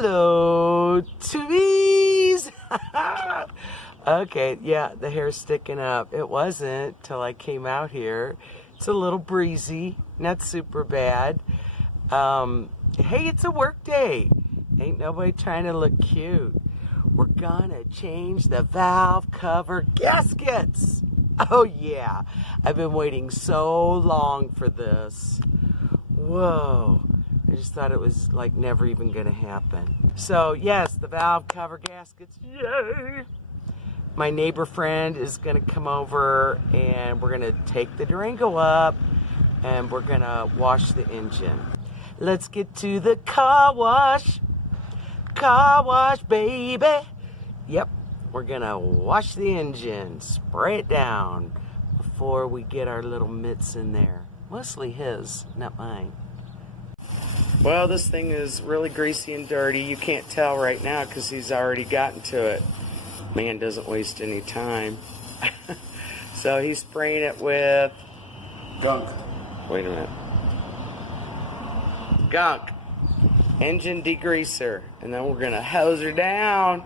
Hello, Tweez! Okay, yeah, the hair's sticking up. It wasn't till I came out here. It's a little breezy, not super bad. Hey, it's a work day. Ain't nobody trying to look cute. We're gonna change the valve cover gaskets. Oh yeah, I've been waiting so long for this. Whoa, I just thought it was like never even gonna happen. So yes, the valve cover gaskets, yay! My neighbor friend is gonna come over and we're gonna take the Durango up and we're gonna wash the engine. Let's get to the car wash. Car wash, baby. Yep, we're gonna wash the engine, spray it down before we get our little mitts in there. Mostly his, not mine. Well, this thing is really greasy and dirty. You can't tell right now because he's already gotten to it. Man doesn't waste any time. So he's spraying it with gunk. Wait a minute. Gunk. Engine degreaser. And then we're gonna hose her down.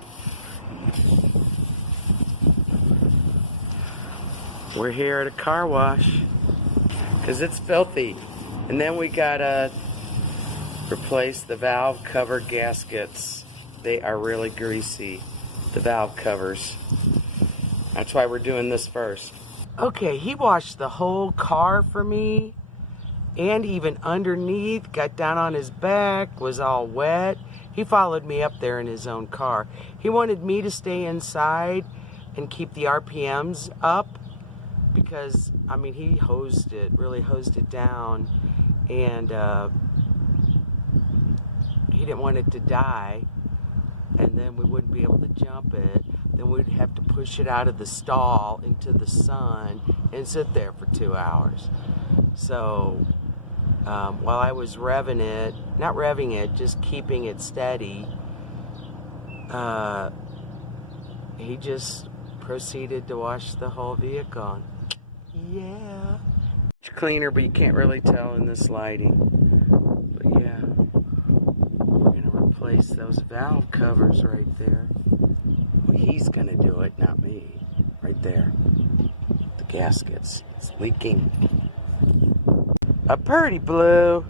We're here at a car wash because it's filthy. And then we gotta replace the valve cover gaskets. They are really greasy, the valve covers. That's why we're doing this first. Okay, he washed the whole car for me, and even underneath, got down on his back, was all wet. He followed me up there in his own car. He wanted me to stay inside and keep the RPMs up because, I mean, he hosed it, really hosed it down, and he didn't want it to die, and then we wouldn't be able to jump it. Then we'd have to push it out of the stall into the sun and sit there for 2 hours. So while I was revving it, not revving it, just keeping it steady, he just proceeded to wash the whole vehicle. Yeah. It's cleaner, but you can't really tell in this lighting. But yeah, we're going to replace those valve covers right there. Well, he's going to do it, not me. Right there. The gaskets. It's leaking. A pretty blue.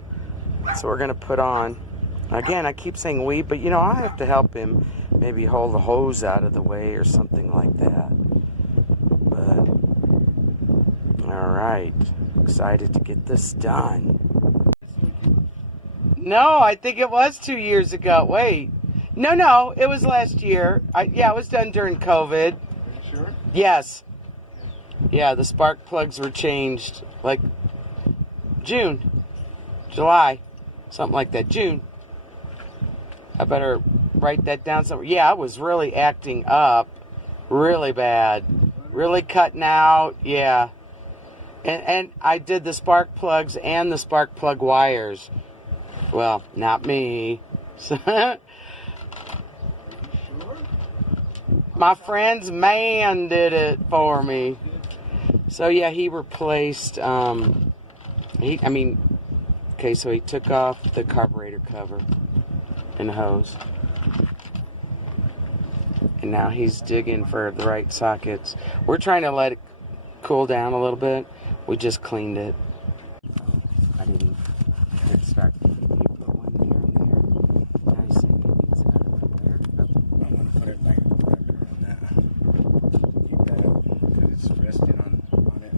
That's what we're going to put on. Again, I keep saying we, but you know, I have to help him maybe hold the hose out of the way or something like that. But, alright. Excited to get this done. No, I think it was 2 years ago. Wait. No, it was last year. Yeah, it was done during COVID. Are you sure? Yes. Yeah, the spark plugs were changed like June, July, something like that. June. I better write that down somewhere. Yeah, I was really acting up really bad. Really cutting out. Yeah. And I did the spark plugs and the spark plug wires. Well, not me. My friend's man did it for me. So yeah, he replaced, so he took off the carburetor cover and the hose. And now he's digging for the right sockets. We're trying to let it cool down a little bit. We just cleaned it. I didn't start. You put one there and there. Nice and needs out of there. I'm going to put it like around that. Keep that up because it's resting on it.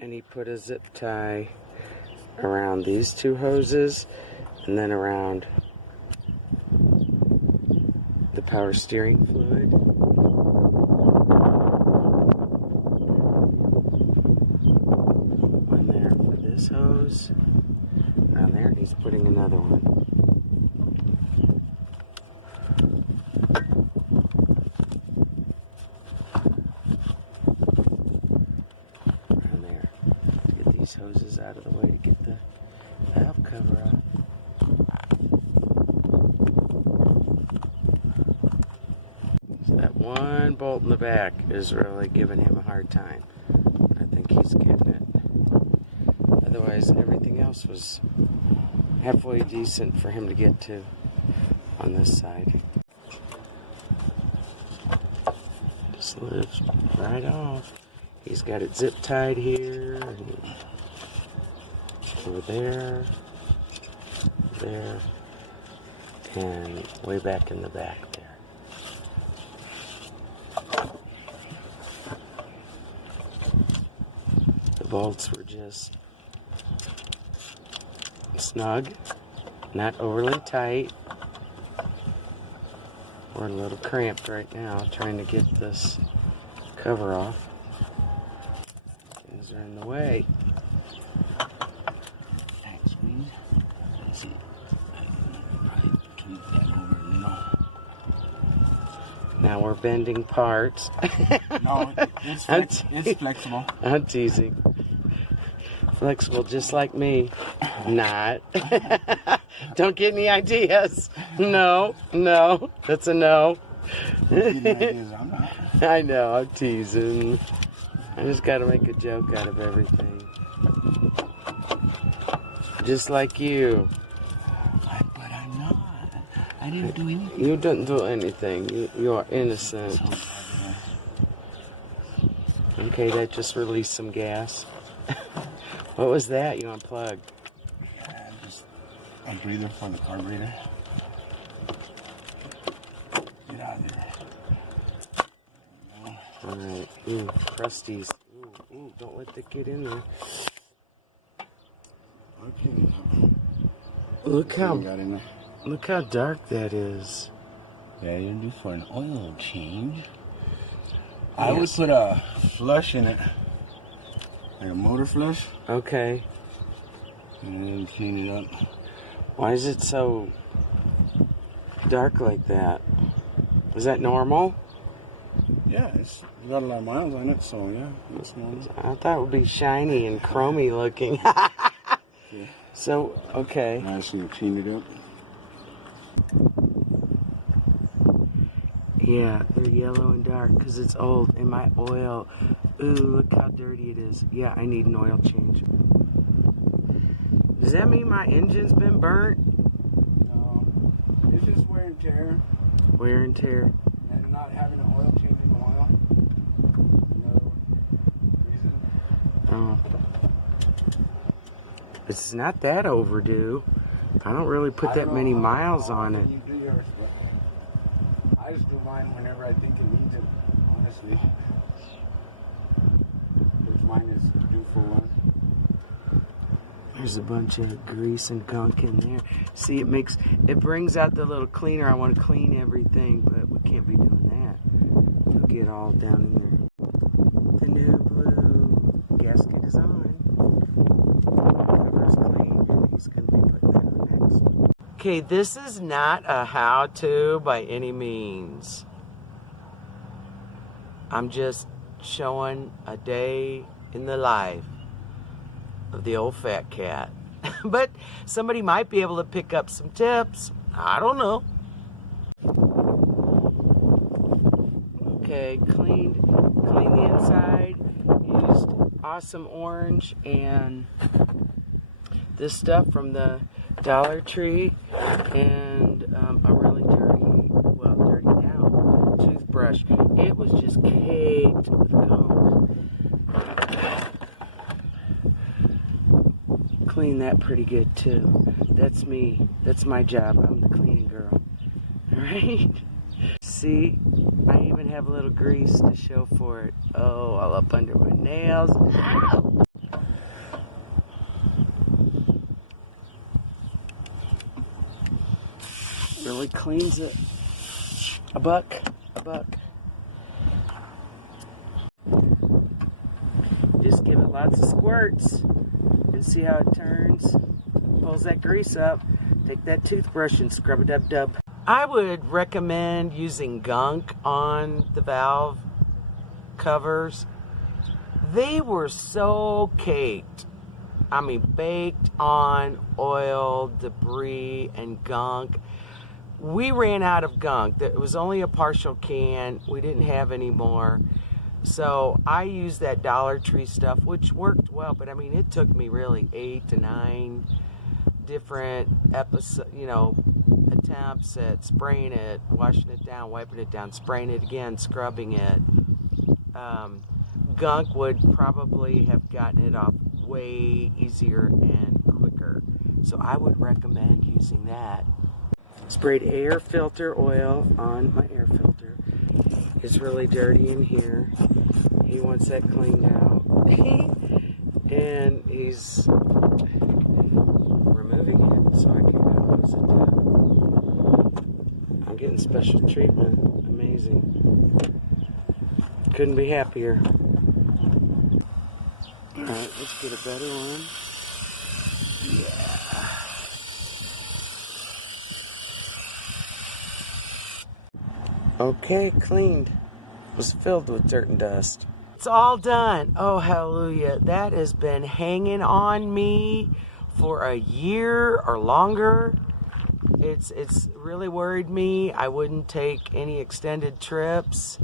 And he put a zip tie around these two hoses and then around the power steering fluid. One there for this hose. Around there, he's putting another one. Around there. Get these hoses out of the way to get the valve cover off. One bolt in the back is really giving him a hard time. I think he's getting it. Otherwise, everything else was halfway decent for him to get to on this side. Just lifts right off. He's got it zip tied here, and over there, there, and way back in the back there. The bolts were just snug, not overly tight. We're a little cramped right now trying to get this cover off. Things are in the way. Let's see. Probably tweak that over, Now we're bending parts. No, it's flexible. I'm teasing. Flexible just like me. Not. Don't get any ideas. No. That's a no. I'm not. I know, I'm teasing. I just gotta make a joke out of everything. Just like you. But I'm not. I didn't do anything. You didn't do anything. You are innocent. Okay, that just released some gas. What was that you unplugged? Yeah, just a breather for the carburetor. Get out of there. Alright. Ooh, crusties. Ooh, don't let that get in there. Okay. Look Got in there. Look how dark that is. Yeah, you do for an oil change. I would put a flush in it. Like a motor flush. Okay. And then clean it up. Why is it so dark like that? Is that normal? Yeah, it's got a lot of miles on it, so yeah, it's normal. I thought it would be shiny and chromy looking. Yeah. So, okay. I just need to clean it up. Yeah, they're yellow and dark because it's old. And my oil, ooh, look how dirty it is. Yeah, I need an oil change. Does that mean my engine's been burnt? No, it's just wear and tear. Wear and tear. And not having an oil change in the oil. No reason. Oh. It's not that overdue. I don't really put that many miles on it. You do yours, but I just do mine whenever I think it needs it, honestly. Which mine is due for one. There's a bunch of grease and gunk in there. See, it brings out the little cleaner. I want to clean everything, but we can't be doing that. It'll get all down in there. The new blue gasket is on. Cover's clean, and he's going to be putting that on next. Okay, this is not a how-to by any means. I'm just showing a day in the life of the old fat cat. But somebody might be able to pick up some tips. I don't know. Okay, cleaned the inside. Used awesome orange and this stuff from the Dollar Tree, and a really dirty now, toothbrush. It was just caked with gunk. Clean that pretty good too. That's me. That's my job. I'm the cleaning girl. Alright? See? I even have a little grease to show for it. Oh, all up under my nails. Ow! Really cleans it. A buck. Just give it lots of squirts and see how it turns. Pulls that grease up. Take that toothbrush and scrub it dub. I would recommend using gunk on the valve covers. They were so caked. I mean, baked on oil, debris, and gunk. We ran out of gunk. It was only a partial can. We didn't have any more. So I used that Dollar Tree stuff, which worked well. But I mean, it took me really 8 to 9 different attempts at spraying it, washing it down, wiping it down, spraying it again, scrubbing it. Gunk would probably have gotten it off way easier and quicker. So I would recommend using that. Sprayed air filter oil on my air filter. It's really dirty in here. He wants that cleaned out. And he's removing it so I can close it down. I'm getting special treatment. Amazing. Couldn't be happier. Alright, let's get a better one. Yeah. Okay, cleaned. Was filled with dirt and dust. It's all done. Oh, hallelujah. That has been hanging on me for a year or longer. It's really worried me. I wouldn't take any extended trips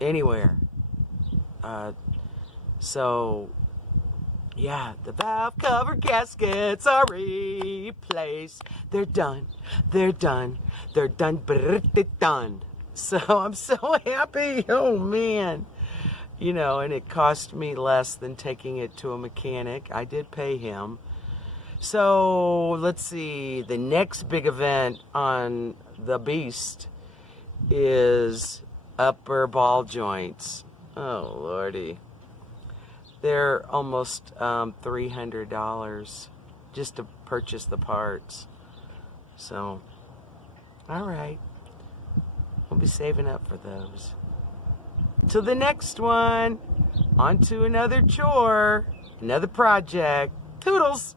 anywhere. So, yeah, the valve cover gaskets are replaced. They're done. They're done. They're done. They're done. So I'm so happy. Oh, man. And it cost me less than taking it to a mechanic. I did pay him. So, let's see. The next big event on the Beast is upper ball joints. Oh, Lordy. They're almost $300 just to purchase the parts. So, all right. We'll be saving up for those. Till the next one. On to another chore, another project. Toodles!